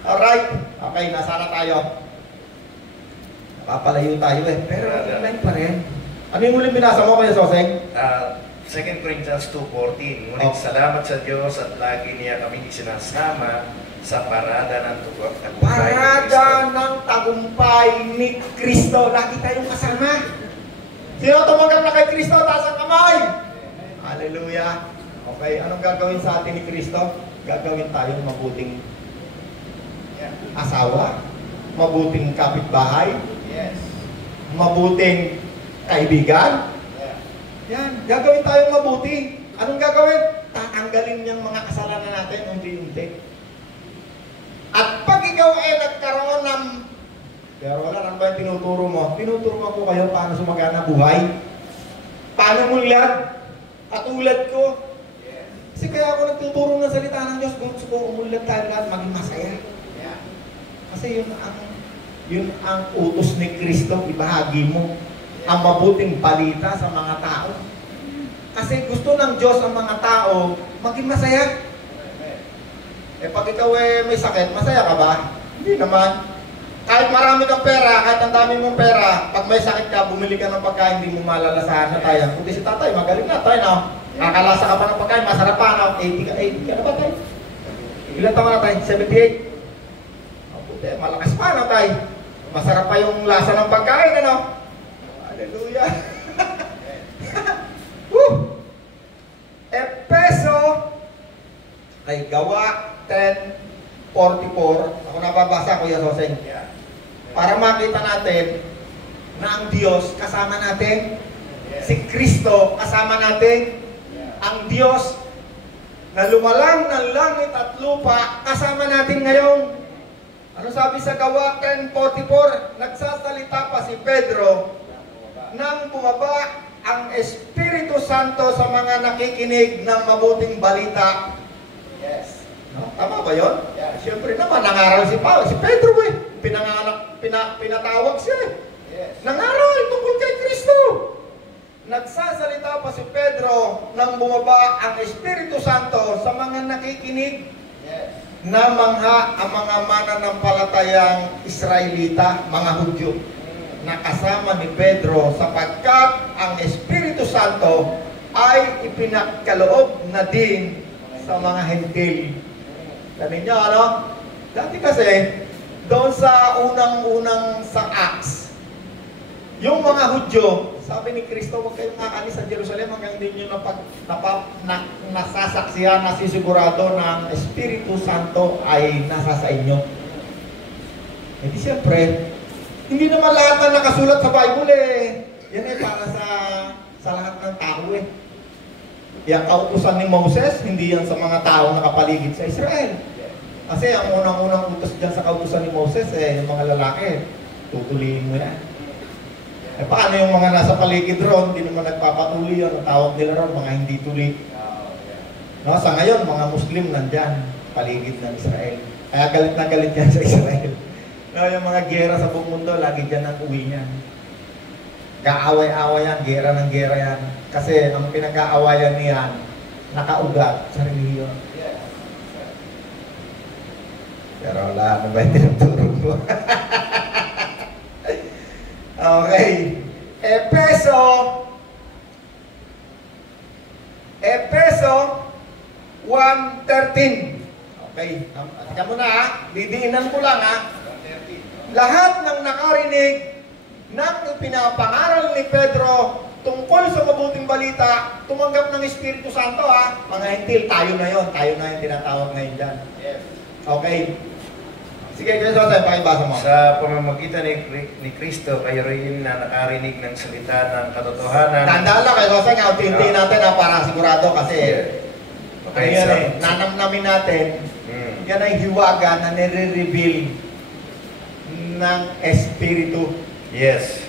Alright, okay, nasa na tayo. Napapalayo tayo eh, pero online pa rin. Ano yung huling binasa mo kaya, Soseng? 2 Corinthians 2:14. Ngunit salamat sa Diyos at lagi niya kami sinasama sa parada ng tagumpay. Parada ng tagumpay ni Kristo. Lagi tayong kasama. Sino tumanggap na kay Kristo? Taas ang kamay! Hallelujah! Okay, anong gagawin sa atin ni Kristo? Gagawin tayong mabuting asawa, mabuting kapitbahay, mabuting kaibigan. Yan, gagawin tayong mabuti. Anong gagawin? Tatanggalin niyang mga kasalanan natin unti-unti. At pag ikaw ay nagkaroon ng pero wala lang ba yung tinuturo mo? Tinuturo mo ko kayo paano sumagana buhay. Paano mulad? Katulad ko. Kasi kaya ako nagtuturo ng salita ng Diyos. Gusto ko umulad tayo lahat, maging masaya. Kasi yun ang utos ni Kristo, ibahagi mo ang mabuting balita sa mga tao. Kasi gusto ng Diyos ang mga tao maging masaya. Eh pag ikaw may sakit, masaya ka ba? Hindi naman. Kahit marami kang pera, kahit ang dami mong pera, pag may sakit ka, bumili ka ng pagkain, hindi mo malalasahan na tayo. Kundi si tatay, magaling na tayo, no? Kakalasa ka pa ng pagkain, masarap pa, no? 80 ka na ba tayo? Ilan taon na tayo? 78? Oh, puti, malakas pa, no tayo? Masarap pa yung lasa ng pagkain, ano? Hallelujah! Woo! Efeso ay gawa 10:44. Ako nababasa, Kuya Soseng. Para makita natin na ang Diyos kasama natin. Si Kristo kasama natin. Ang Diyos na lumalang ng langit at lupa kasama natin ngayon. Ano sabi sa gawa 10:44? Nagsasalita pa si Pedro nang bumaba ang Espiritu Santo sa mga nakikinig ng mabuting balita. Yes. No? Tama ba yun? Yeah. Siyempre naman, nangaral si Pedro eh. Pinatawag siya eh. Yes. Nangaral tungkol kay Kristo. Nagsasalita pa si Pedro nang bumaba ang Espiritu Santo sa mga nakikinig. Yes. Na ang mga mananampalatayang Israelita, mga Hudyo, na kasama ni Pedro sapagkat ang Espiritu Santo ay ipinagkaloob na din sa mga Hentil. Sabi niyo, ano? Dati kasi, doon sa unang-unang sa Acts, yung mga Hudyo, sabi ni Kristo, huwag kayong kakalis sa Jerusalem hanggang hindi nyo nasasaksihan, nasisigurado na ang Espiritu Santo ay nasa sa inyo. E di siyempre, hindi naman lahat na nakasulat sa Bible eh. Yan eh, para sa lahat ng tao eh. Yung kautusan ni Moses, hindi yan sa mga tao nakapaligid sa Israel. Kasi ang unang-unang utos dyan sa kautusan ni Moses, yung mga lalaki, tutuliin mo yan. Eh paano yung mga nasa paligid ron, hindi naman nagpapatuloy yun, ang tawag nila ron, mga hindi tuli. No, sa ngayon, mga Muslim nandyan, paligid ng Israel. Kaya galit na galit yan sa Israel. No, yung mga gera sa buong mundo, lagi dyan ang uwi niyan. Kaaway-away yan, gera ng gera yan. Kasi ang pinag-aawayan niyan, nakaugat sa relihiyon. Pero wala, ano ba yung tinuturo mo? Okay. Efeso 1:13. Okay. Tika mo na ha. Didiinan ko lang ha. Lahat ng nakarinig ng pinapangaral ni Pedro tungkol sa mabuting balita, tumanggap ng Espiritu Santo ha. Mga Hentil, tayo na yon, tayo na yung tinatawag ngayon dyan. Yes. Okay. Sige, Kuya Jose, pakibasa mo. Sa pamamagitan ni Kristo, kayo rin na nakarinig ng salita ng katotohanan. Tandaan lang, Kuya Jose, nga unti-unti natin ha, para sigurado kasi okay, yan eh, nanamnamin natin, yan ay hiwaga na nire-reveal ng Espiritu. Yes.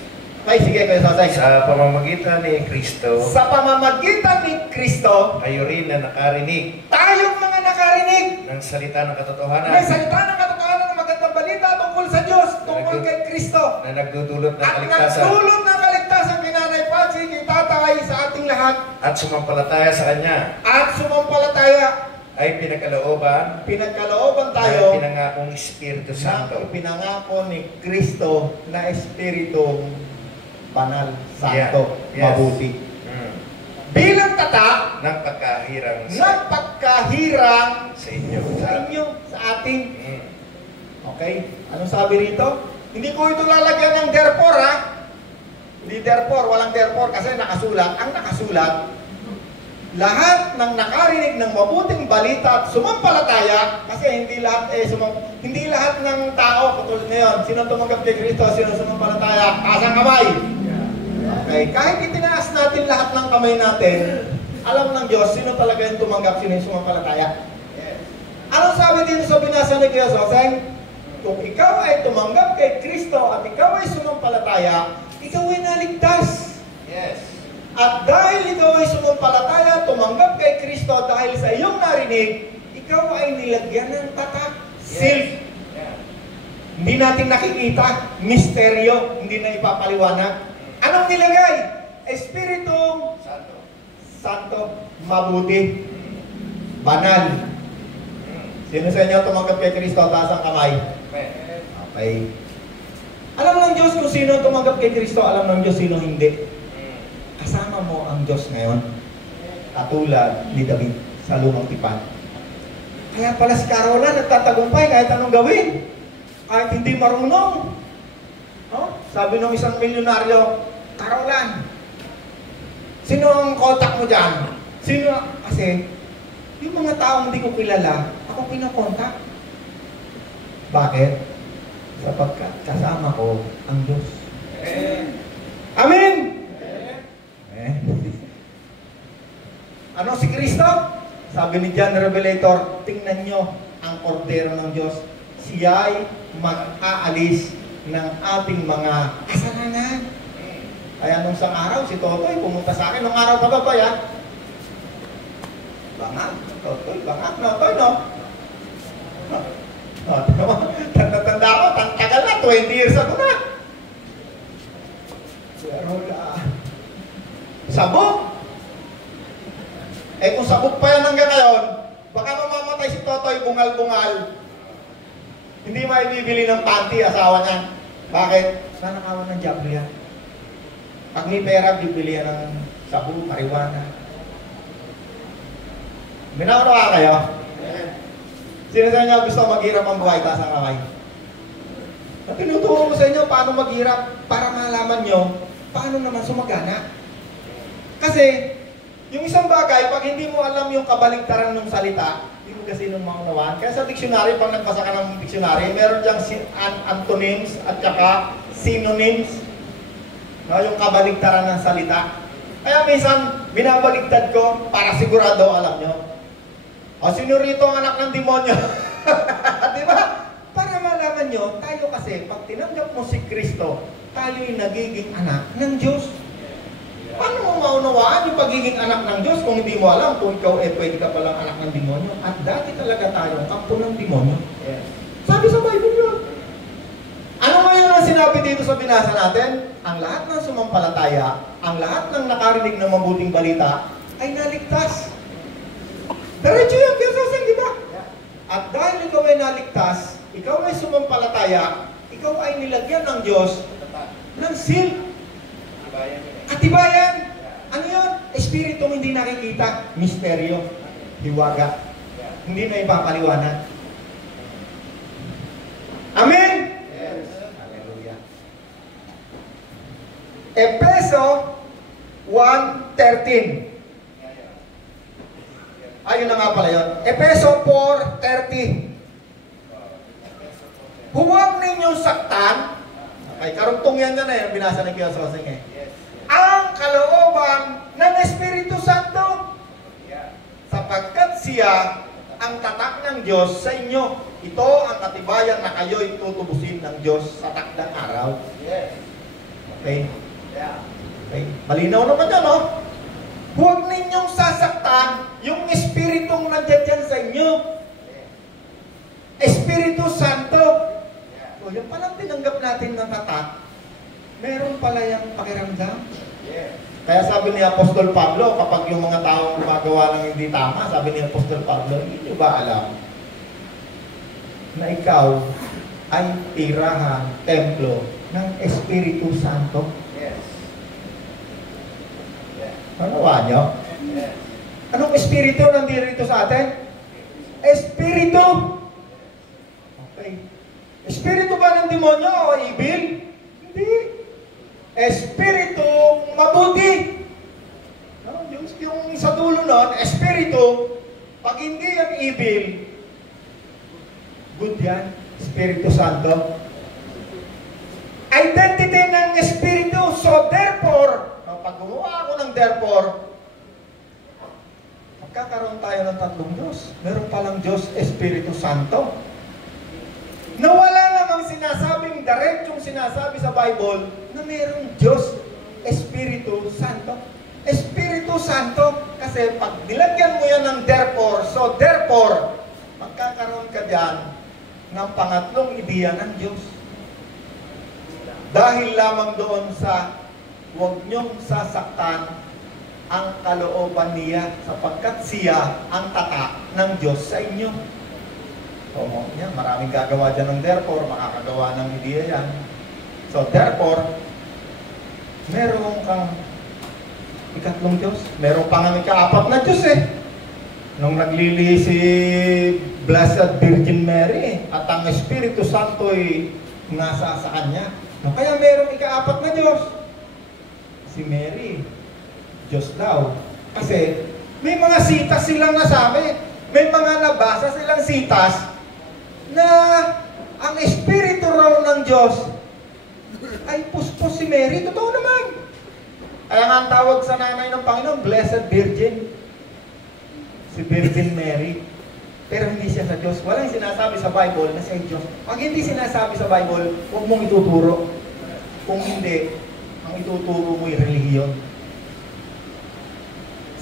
Ay, sige, Kuya Sosay. Sa pamamagitan ni Kristo, Sa pamamagitan ni Kristo, kayo rin na nakarinig tayong mga nakarinig ng salita ng katotohanan may salita ng katotohanan ng magandang balita tungkol sa Diyos, tungkol kay Kristo. na nagdudulot ng At kaligtasan nagdulot ng kaligtasan kay Nanay Patsy, kay Tatay, sa ating lahat. at sumampalataya sa Kanya At sumampalataya, ay pinagkalooban pinagkalooban ng tayo pinangakong Espiritu ng Santo. ipinangako ni Kristo na Espiritong banal, santo, Yeah. Yes. mabuti. Mm. Bilang tatak Ng pagkahirang ng pagkahirang sa inyo. sa inyo, sa atin. Mm. Okay? Anong sabi rito? Hindi ko ito lalagyan ng therefore, ha? Hindi therefore, walang therefore kasi nakasulat. Ang nakasulat, lahat ng nakarinig ng mabuting balita at sumampalataya, kasi hindi lahat ng tao, katulad ngayon, sino tumanggap kay Kristo, sino sumampalataya, kasang kamay. Okay, kahit itinaas natin lahat ng kamay natin, alam ng Diyos, sino talaga yung tumanggap, sino yung sumampalataya. Anong sabi dito sa binasa ni Kuya Soseng? Kung ikaw ay tumanggap kay Kristo at ikaw ay sumampalataya, ikaw ay naligtas. Yes. At dahil ikaw ay sumampalataya, tumanggap kay Kristo dahil sa iyong narinig, ikaw ay nilagyan ng tatak, seal. Yeah. Hindi natin nakikita, misteryo, hindi na ipapaliwanag. Anong nilagay? Espiritong Santo. Santo, mabuti, banal. Sino sa inyo tumanggap kay Kristo? Taas ang kamay. Amen. Okay. Alam ng Diyos kung sino tumanggap kay Kristo, alam ng Diyos sino hindi. Kasama mo ang Diyos ngayon. Katulad ni David sa lumang tipan. Kaya pala si Carola nagtatagumpay kahit anong gawin. Kahit hindi marunong. No? Sabi ng isang milyonaryo, Carolan, sino ang kontak mo dyan? Sino? Kasi, yung mga taong hindi ko kilala, ako pinakontak. Bakit? Sapagkat kasama ko ang Diyos. Amen! Ano si Kristo? Sabi ni John Revelator, tingnan nyo ang kordero ng Diyos. Siya'y mag-aalis ng ating mga kasalanan. Kaya nung isang araw, si Totoy pumunta sa akin. Nung araw pa ba ya? Bangag. Totoy, bangag. Totoy, no? Tanda-tanda ako. Tagal na. 20 years ago na. Pero sabog. Eh kung sabog pa yan hanggang ngayon, baka mamamatay si Totoy bungal-bungal. Hindi maibibili ng panty asawa niya. Bakit? Nanakawan ng diablo yan. Pag may pera, bibili yan ng sabog, marijuana. Binawanawa kayo? Sino sa inyo gusto maghirap ang buhay? Taas ang kamay. At tinuturo ko sa inyo paano maghirap para malaman nyo paano naman sumagana. Kasi, yung isang bagay, pag hindi mo alam yung kabaligtaran ng salita, hindi mo kasi nung maunawaan. Kaya sa dictionary, pag nagbasa ka ng dictionary, meron diyang antonyms at saka synonyms. No, yung kabaligtaran ng salita. Kaya minsan, binabaligtad ko para sigurado alam nyo. O, sino rito ang anak ng demonyo? Di ba? Para malaman nyo, tayo kasi, pag tinanggap mo si Kristo, tayo'y nagiging anak ng Diyos. Paano mo maunawaan yung pagiging anak ng Diyos kung hindi mo alam kung ikaw pwede ka palang anak ng demonyo? At dati talaga tayong kampo ng demonyo. Yes. Sabi sa Bible yun. Ano ngayon ang sinabi dito sa binasa natin? Ang lahat ng sumampalataya, ang lahat ng nakarinig ng mabuting balita, ay naligtas. Diretso yung kisasang, di ba? At dahil ikaw ay naligtas, ikaw ay sumampalataya, ikaw ay nilagyan ng Diyos ng seal. Katibayan. Ano yun? Espiritong hindi nakikita. Misteryo. Hiwaga. Hindi na ipapaliwanag. Amen? Yes. Hallelujah. Efeso 1:13. Ayun na nga pala yun. Efeso 4:30. Huwag ninyong saktan. Okay, karugtong yan na yung binasa ng Kuya Soseng eh. Ang kalooban ng Espiritu Santo. Sapagkat siya ang tatak ng Diyos sa inyo. Ito ang katibayan na kayo'y tutubusin ng Diyos sa takdang araw. Okay? Okay. Malinaw naman yan, no? Huwag ninyong sasaktan yung espiritong nandiyan dyan sa inyo. Espiritu Santo. So, yung palang tinanggap natin ng tatak, meron pala yung pakiramdam. Kaya sabi ni Apostol Pablo, kapag yung mga taong gumagawa ng hindi tama, sabi ni Apostol Pablo, hindi nyo ba alam na ikaw ay tirahan, templo ng Espiritu Santo? Manawa nyo? Anong espiritu nandito sa atin? Espiritu! Okay. Espiritu ba ng demonyo o evil? Hindi. Espiritu mabuti. No? Yung sa dulo nun, espiritu, pag hindi yan evil, good yan, Espiritu Santo. Identity ng espiritu. So therefore, pag gumawa ako ng therefore, magkakaroon tayo ng tatlong Diyos. Meron palang Diyos, Espiritu Santo. Na wala namang sinasabing diretsong sinasabi sa Bible na mayroong Diyos, Espiritu Santo. Espiritu Santo, kasi pag nilagyan mo yan ng therefore, so therefore, magkakaroon ka dyan ng pangatlong ideya ng Diyos. Dahil lamang doon sa huwag niyong sasaktan ang kalooban niya sapagkat siya ang tatak ng Diyos sa inyo. So, yan, maraming gagawa dyan ng therefore, makakagawa ng ideya yan. So, therefore, meron kang ikatlong Diyos. Meron pa nga ika-apat na Diyos eh. Nung naglili si Blessed Virgin Mary at ang Espiritu Santo ay nasa sa kanya. No, kaya merong ika-apat na Diyos. Si Mary, Diyos daw. Kasi may mga sitas silang nasabi. May mga nabasa silang sitas na ang Espiritu raw ng Diyos ay puspos si Mary. Totoo naman. Kaya nga ang tawag sa nanay ng Panginoon, Blessed Virgin. Si Virgin Mary. Pero hindi siya sa Diyos. Walang sinasabi sa Bible na siya Diyos. Pag hindi sinasabi sa Bible, huwag mong ituturo. Kung hindi, ang ituturo mo ay relihiyon.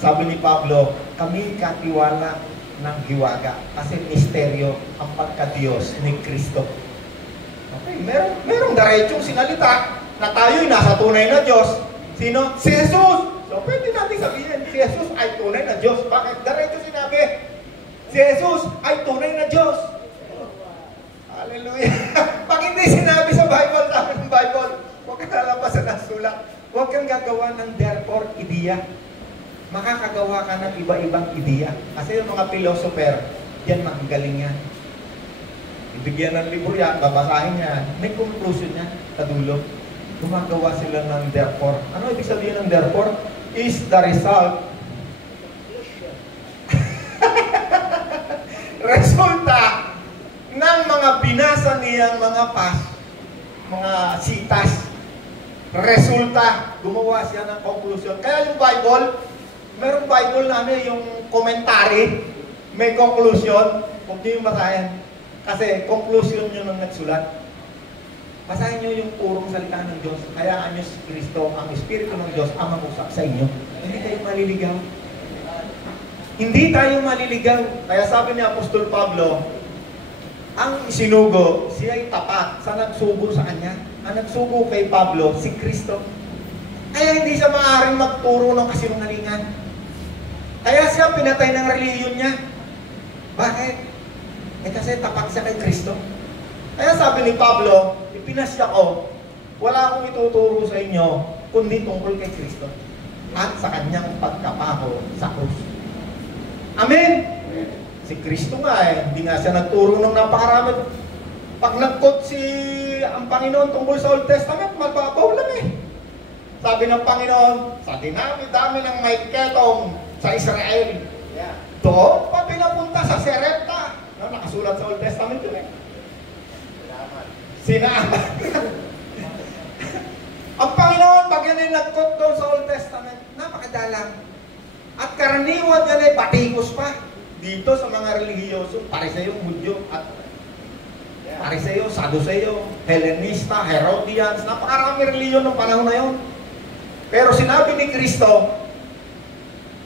Sabi ni Pablo, kami katiwala ng hiwaga. Kasi misteryo ang pagka-Diyos ni Kristo. Okay, merong diretsong sinalita na tayo'y nasa tunay na Diyos. Sino? Si Jesus! So pwede natin sabihin, si Jesus ay tunay na Diyos. Bakit? Diretso sinabi, si Jesus ay tunay na Diyos. Hallelujah! Pag hindi sinabi sa Bible, sabi ng Bible, huwag kang lalabasan ng sulat. Huwag kang gagawa ng therefore ideya. Makakagawa ka ng iba-ibang ideya. Kasi yung mga philosopher, yan magagaling yan. Ibigyan ng libro yan, babasahin yan. May conclusion yan, sa dulo. Gumagawa sila ng therefore. Ano ibig sabihin ng therefore? Is the result. Resulta ng mga binasa niyang mga mga sitas. Resulta, gumawa siya ng conclusion. Kaya yung Bible, merong Bible na yung commentary, may conclusion, huwag niyo yung basahin. Kasi conclusion nyo nang nagsulat. Basahin nyo yung purong salita ng Diyos. Kaya ang Diyos Kristo, ang Espiritu ng Diyos, ang mag-usap sa inyo. Hindi kayo maliligaw. Hindi tayo maliligaw. Kaya sabi ni Apostol Pablo, ang sinugo, siya ay tapat sa nagsugo sa kanya. Ang nagsugo kay Pablo, si Kristo. Kaya hindi siya maaaring magturo ng kasinungalingan. Kaya siya pinatay ng reliyon niya. Bakit? Kasi tapat siya kay Kristo. Kaya sabi ni Pablo, ipinasya ko, wala akong ituturo sa inyo, kundi tungkol kay Kristo at sa kanyang pagkapako sa krus. Amen? Si Kristo nga hindi nga siya nagturo ng napakarami. Pag nag-quote ang Panginoon tungkol sa Old Testament, mababaw lang eh. Sabi ng Panginoon, sa dinami-dami ng may ketong sa Israel, doon pa pinapunta sa Serepta. No, nakasulat sa Old Testament yun eh. Sinaaman. Ang Panginoon, pag yan ay nag-quote doon sa Old Testament, napakadalang. At karaniwan yan ay batikos pa. Dito sa mga relihiyoso, Pariseo, Hudyo, at Pariseo, Saduseo, Hellenista, Herodians, napakarami reliyon ng panahon na yun. Pero sinabi ni Kristo,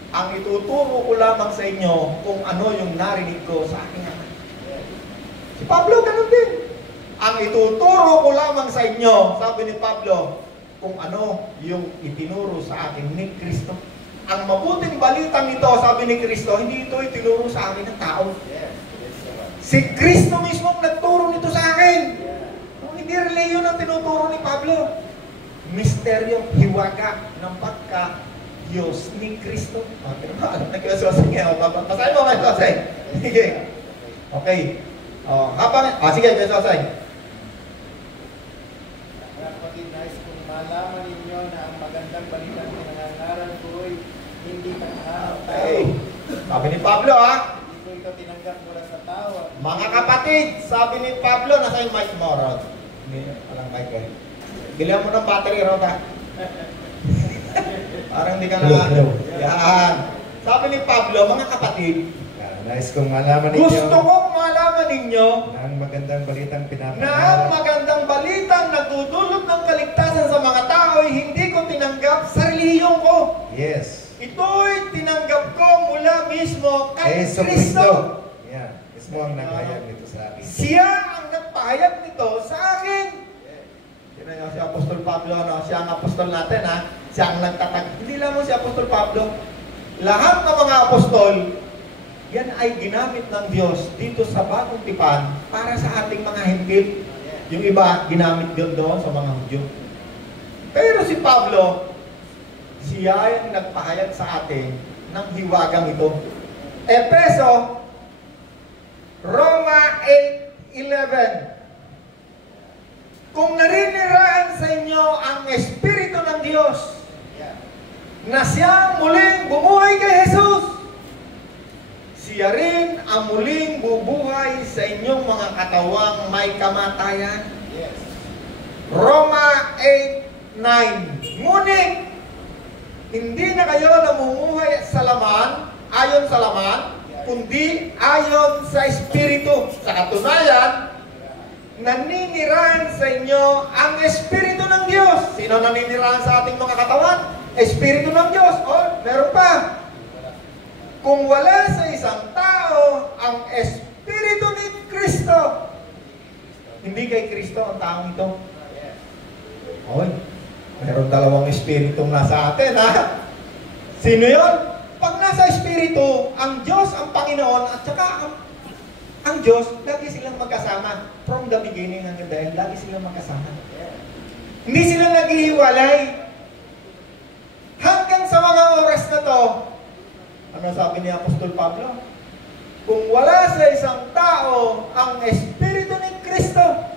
ang ituturo ko lamang sa inyo kung ano yung narinig ko sa aking Ama. Si Pablo ganun din. Ang ituturo ko lamang sa inyo, sabi ni Pablo, kung ano yung itinuro sa akin ni Kristo. Ang mabuting balitang ito, sabi ni Kristo, hindi ito itinuro sa akin ng tao. Si Kristo mismo ang nagturo nito sa akin. Hindi reliyon ang tinuturo ni Pablo. Misteryo, hiwaga ng pagka-Diyos ni Kristo. Okay, ano nag-Joseng nga? Pasahin mo kayo, Joseng. Sige. Okay. Sige, Joseng. Kapatid, nais kong malaman ninyo na ang magandang balitang pinangangaral ko'y hindi nakahanap tao. Okay. Sabi ni Pablo, Hindi ko ito tinanggap mula sa tao. mga kapatid, sabi ni Pablo, nasa yung mic mo, Rod. Hindi, walang mic eh. Bilihan mo ng battery, Rod, ha? Parang hindi ka na. Yan. Sabi ni Pablo, mga kapatid, Nais kong malaman ninyo gusto kong malaman ninyo na ang magandang balitang na ang pinapangarap magandang balitang nagdudulot ng kaligtasan sa mga tao ay hindi ko tinanggap sa relihiyon ko. Yes. Ito'y tinanggap ko mula mismo kay Kristo. Kristo. Yan. Mismo ang naghayag nito sa akin. Siya ang nagpahayag nito sa akin. Sino yung si Apostol Pablo, no? Siya ang apostol natin, ha? Siya ang nagtatag. Hindi lamang si Apostol Pablo. Lahat ng mga apostol, yan ay ginamit ng Diyos dito sa Bagong Tipan para sa ating mga Hentil. Yung iba, ginamit din doon sa mga Hudyo. Pero si Pablo, siya yung nagpahayag sa atin ng hiwagang ito. Efeso, Roma 8:11. Kung nariniraan sa inyo ang Espiritu ng Diyos na siyang muling bumuhay kay Jesus, siya rin ang muling bubuhay sa inyong mga katawang may kamatayan. Yes. Roma 8:9. Ngunit, hindi na kayo namumuhay sa laman, ayon sa laman, kundi ayon sa Espiritu. Sa katunayan, naninirahan sa inyo ang Espiritu ng Diyos. Sino naninirahan sa ating mga katawan? Espiritu ng Diyos. O, meron pa. Kung wala sa isang tao ang Espiritu ni Kristo, hindi kay Kristo ang taong ito. Oy, meron dalawang Espiritong nasa atin, ha? Sino yon? Pag nasa Espiritu, ang Diyos, ang Panginoon, at saka ang Diyos, lagi silang magkasama. From the beginning hanggang dahil, lagi silang magkasama. Hindi sila naghihiwalay. Hanggang sa mga oras na to, ano sabi ni Apostol Pablo? Kung wala sa isang tao ang Espiritu ni Kristo,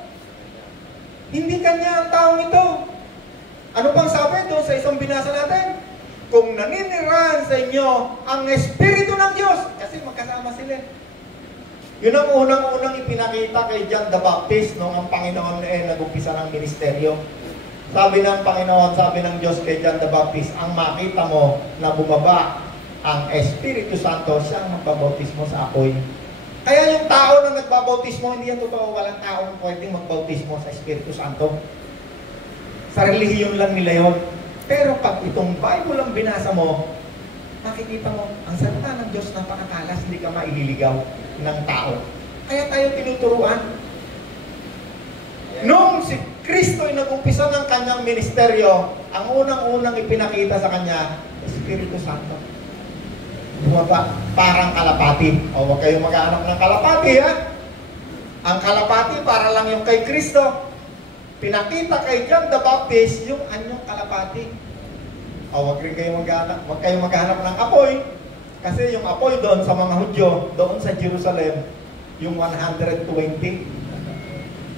hindi kanya ang taong ito. Ano pang sabi doon sa isang binasa natin? Kung naninirahan sa inyo ang Espiritu ng Diyos, kasi magkasama sila. Yun ang unang-unang ipinakita kay John the Baptist nung ang Panginoon nag-umpisa ng ministeryo. Sabi ng Panginoon, sabi ng Diyos kay John the Baptist, ang makita mo na bumaba ang Espiritu Santo, siya ang magbabautismo sa apoy. Kaya yung tao na nagbabautismo, hindi yan totoo, walang taong pwedeng magbautismo sa Espiritu Santo. Sa relihiyon lang nila yun. Pero pag itong Bible ang binasa mo, makikita mo, ang salita ng Diyos napakatalas, hindi ka maililigaw ng tao. Kaya tayo tinuturuan. Nung si Kristo ay nag-umpisa ng kanyang ministeryo, ang unang-unang ipinakita sa kanya, Espiritu Santo. Bumaba, parang kalapati. O, huwag kayong mag-aanap ng kalapati, ha? Ang kalapati, para lang yung kay Kristo. Pinakita kay John the Baptist yung anyong kalapati. O, huwag rin kayong maghanap ng apoy. Kasi yung apoy doon sa mga Hudyo, doon sa Jerusalem, yung 120.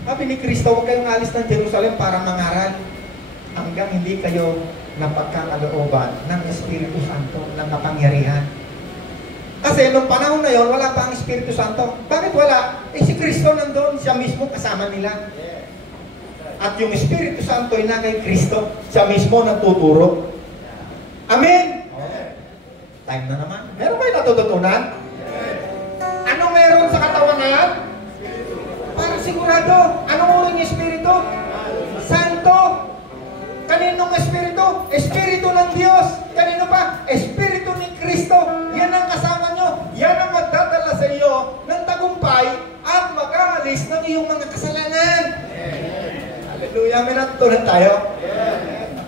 Sabi ni Kristo, huwag kayong alis ng Jerusalem para mangaral hanggang hindi kayo napagkakalooban ng Espiritu Santo, ng kapangyarihan. Kasi nung panahon na yon, wala pa ang Espiritu Santo. Bakit wala? Eh si Kristo nandun, siya mismo kasama nila. At yung Espiritu Santo ay na kay Kristo, siya mismo nagtuturo. Amen? Time na naman. Meron kayo natututunan? Ano meron sa katawan na yan? Para sigurado. Anong uri ng Espiritu? Santo. Kaninong Espiritu? Espiritu ng Diyos. Kanino pa? Espiritu ni Kristo. Yan ang kasama nyo. Yan ang magdadala sa iyo ng tagumpay at mag-aalis ng iyong mga kasalanan. Hallelujah. May natutunan tayo.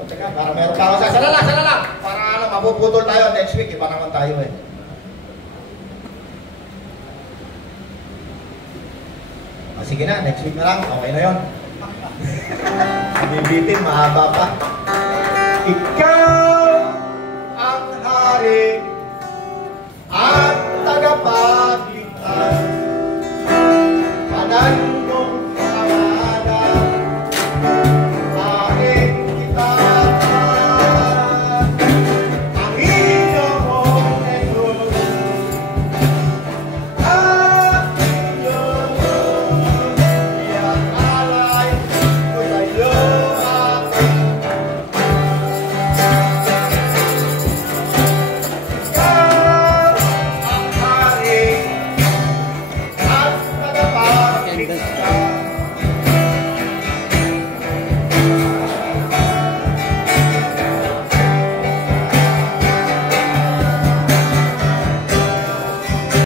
Teka, para meron tayo sa salala. Para mapuputol tayo next week. Iba naman tayo eh. Sige na, next week na lang. Okay na yun. Bibitin, mahaba pa. Ikaw